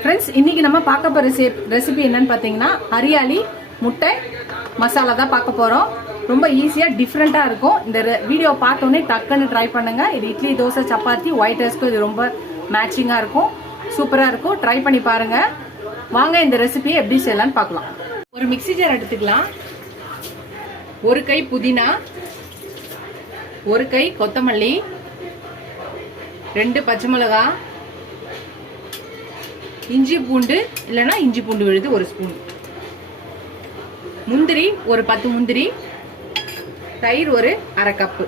Friends, இன்னைக்கு நம்ம பார்க்க போகிற ரெசிபி என்னன்னு பார்த்தீங்கன்னா ஹரியாலி முட்டை மசாலா தான் பார்க்க போகிறோம். ரொம்ப ஈஸியாக டிஃப்ரெண்ட்டாக இருக்கும். இந்த வீடியோ பார்த்தோன்னே டக்குன்னு ட்ரை பண்ணுங்கள். இது இட்லி, தோசை, சப்பாத்தி, ஒயிட் ரைஸ்க்கும் இது ரொம்ப மேட்சிங்காக இருக்கும். சூப்பராக இருக்கும். ட்ரை பண்ணி பாருங்கள். வாங்க இந்த ரெசிபியை எப்படி செய்யலான்னு பார்க்கலாம். ஒரு மிக்ஸி ஜார் எடுத்துக்கலாம். ஒரு கை புதினா, ஒரு கை கொத்தமல்லி, 2 பச்சை மிளகா, இஞ்சி பூண்டு இல்லைன்னா இஞ்சி பூண்டு விழுது 1 ஸ்பூன், முந்திரி ஒரு 10 முந்திரி, தயிர் ஒரு அரை கப்பு.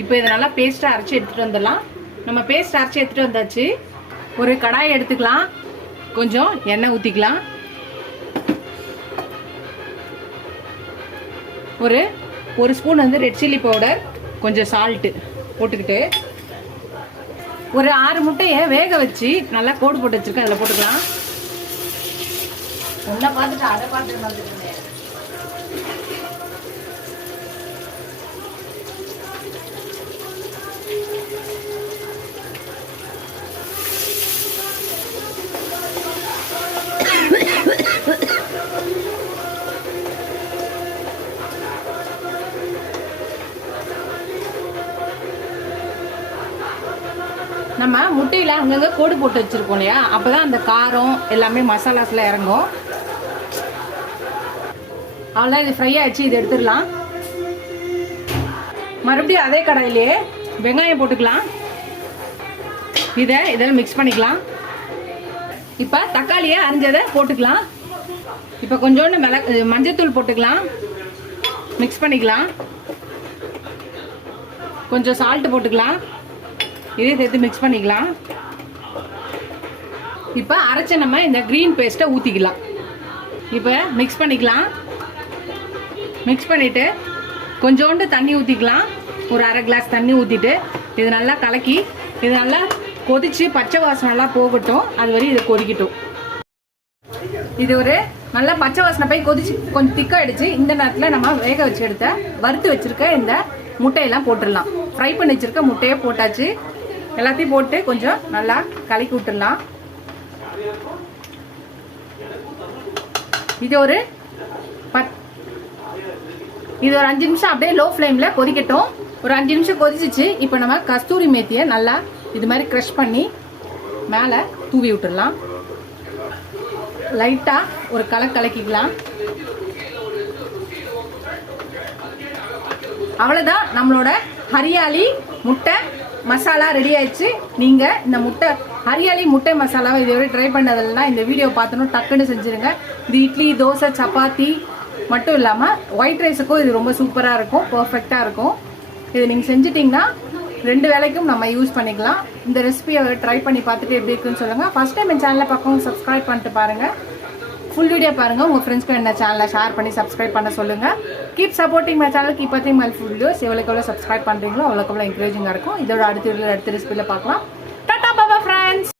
இப்போ இதை நல்லா பேஸ்ட்டாக அரைச்சி எடுத்துகிட்டு வந்துடலாம். நம்ம பேஸ்ட் அரைச்சி எடுத்துகிட்டு வந்தாச்சு. ஒரு கடாயை எடுத்துக்கலாம். கொஞ்சம் எண்ணெய் ஊற்றிக்கலாம். ஒரு ஸ்பூன் வந்து ரெட் சில்லி பவுடர், கொஞ்சம் சால்ட்டு போட்டுக்கிட்டு ஒரு 6 முட்டையை வேக வச்சு நல்லா கோடு போட்டு வச்சிருக்கேன். அதில் போட்டுக்கலாம். ஒன்றை பார்த்துட்டு அதை பார்த்துட்டு வந்துருக்கேன். நம்ம முட்டையில் அங்கங்கே கோடு போட்டு வச்சுருக்கோம் இல்லையா, அப்போ தான் அந்த காரம் எல்லாமே மசாலாஸில் இறங்கும். அவ்வளோதான், இது ஃப்ரை ஆகிடுச்சு. இது எடுத்துடலாம். மறுபடியும் அதே கடாயிலேயே வெங்காயம் போட்டுக்கலாம். இதெல்லாம் மிக்ஸ் பண்ணிக்கலாம். இப்போ தக்காளியை அரிஞ்சதை போட்டுக்கலாம். இப்போ கொஞ்சோண்டு மஞ்சத்தூள் போட்டுக்கலாம். மிக்ஸ் பண்ணிக்கலாம். கொஞ்சம் சால்ட்டு போட்டுக்கலாம். இதே சேர்த்து மிக்ஸ் பண்ணிக்கலாம். இப்போ அரைச்ச நம்ம இந்த க்ரீன் பேஸ்ட்டை ஊற்றிக்கலாம். இப்போ மிக்ஸ் பண்ணிக்கலாம். மிக்ஸ் பண்ணிவிட்டு கொஞ்சோண்டு தண்ணி ஊற்றிக்கலாம். ஒரு அரை கிளாஸ் தண்ணி ஊற்றிட்டு இது நல்லா கலக்கி இது நல்லா கொதித்து பச்சை வாசனை நல்லா போகட்டும். அது வரை இதை கொதிக்கட்டும். இது ஒரு நல்லா பச்சை வாசனை போய் கொதிச்சு கொஞ்சம் திக்காயிடுச்சு. இந்த நேரத்தில் நம்ம வேக வச்சு எடுத்த வறுத்து வச்சுருக்க இந்த முட்டையெல்லாம் போட்டுடலாம். ஃப்ரை பண்ணி வச்சுருக்க முட்டையை போட்டாச்சு. எல்லாத்தையும் போட்டு கொஞ்சம் நல்லா கலக்கி விட்டுடலாம். இது ஒரு 5 நிமிஷம் அப்படியே லோ ஃப்ளேமில் கொதிக்கட்டும். ஒரு 5 நிமிஷம் கொதிச்சிச்சு. இப்போ நம்ம கஸ்தூரி மேத்தியை நல்லா இது மாதிரி க்ரஷ் பண்ணி மேலே தூவி விட்டுடலாம். லைட்டாக ஒரு கலக்கிக்கலாம். அவ்வளோதான், நம்மளோட ஹரியாலி முட்டை மசாலா ரெடி ஆயிடுச்சு. நீங்கள் இந்த ஹரியாலி முட்டை மசாலாவை இதுவரை ட்ரை பண்ணதெல்லாம் இந்த வீடியோ பார்த்தோன்னா டக்குன்னு செஞ்சுருங்க. இது இட்லி, தோசை, சப்பாத்தி மட்டும் இல்லாமல் ஒயிட் ரைஸுக்கும் இது ரொம்ப சூப்பராக இருக்கும். பர்ஃபெக்டாக இருக்கும். இது நீங்கள் செஞ்சிட்டிங்கன்னா 2 வேளைக்கும் நம்ம யூஸ் பண்ணிக்கலாம். இந்த ரெசிபியை ட்ரை பண்ணி பார்த்துட்டு எப்படி இருக்குன்னு சொல்லுங்கள். ஃபஸ்ட் டைம் என் சேனலை பார்க்கவும் சப்ஸ்கிரைப் பண்ணிட்டு பாருங்கள். ஃபுல் வீடியோ பாருங்கள். உங்கள் ஃப்ரெண்ட்ஸ்க்கு என்ன சேனலை ஷேர் பண்ணி சப்ஸ்கிரைப் பண்ண சொல்லுங்கள். Keep supporting my channel. Keep பார்த்திங் மை ஃபுல் வீடியோஸ். எவ்வளோக்கு எவ்வளோ சப்ஸ்கிரைப் பண்ணுறீங்களோ அவ்வளோக்கு எவ்வளோ என்கரேஜிங்காக இருக்கும். இதோட அடுத்த ரெசிபியில் பார்க்கலாம்.